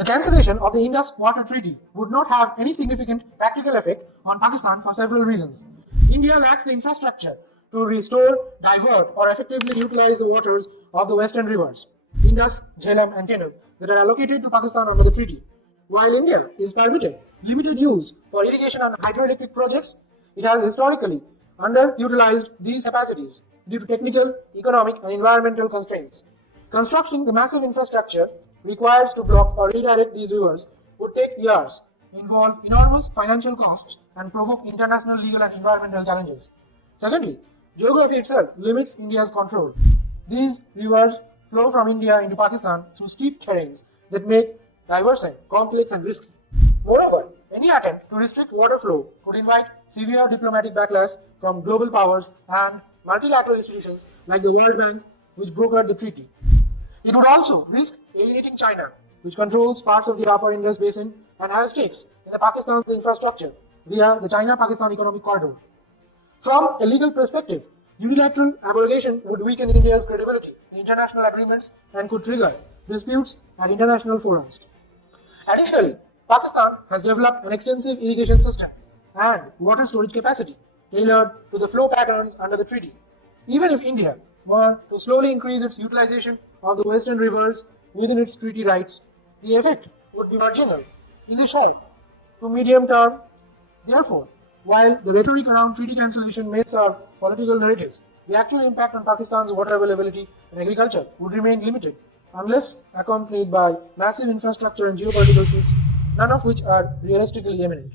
The cancellation of the Indus Water Treaty would not have any significant practical effect on Pakistan for several reasons. India lacks the infrastructure to restore, divert, or effectively utilize the waters of the western rivers, Indus, Jhelum, and Chenab, that are allocated to Pakistan under the treaty. While India is permitted limited use for irrigation and hydroelectric projects, it has historically underutilized these capacities due to technical, economic, and environmental constraints. Constructing the massive infrastructure required to block or redirect these rivers would take years, involve enormous financial costs, and provoke international legal and environmental challenges. Secondly, geography itself limits India's control. These rivers flow from India into Pakistan through steep terrains that make diversion complex and risky. Moreover, any attempt to restrict water flow could invite severe diplomatic backlash from global powers and multilateral institutions like the World Bank, which brokered the treaty. It would also risk alienating China, which controls parts of the upper Indus basin and has stakes in the Pakistan's infrastructure via the China-Pakistan Economic Corridor. From a legal perspective, unilateral abrogation would weaken India's credibility in international agreements and could trigger disputes at international forums. Additionally, Pakistan has developed an extensive irrigation system and water storage capacity tailored to the flow patterns under the treaty. Even if India were to slowly increase its utilization of the western rivers within its treaty rights, the effect would be marginal in the short to medium term. Therefore, while the rhetoric around treaty cancellation may serve political narratives, the actual impact on Pakistan's water availability and agriculture would remain limited unless accompanied by massive infrastructure and geopolitical shifts, none of which are realistically imminent.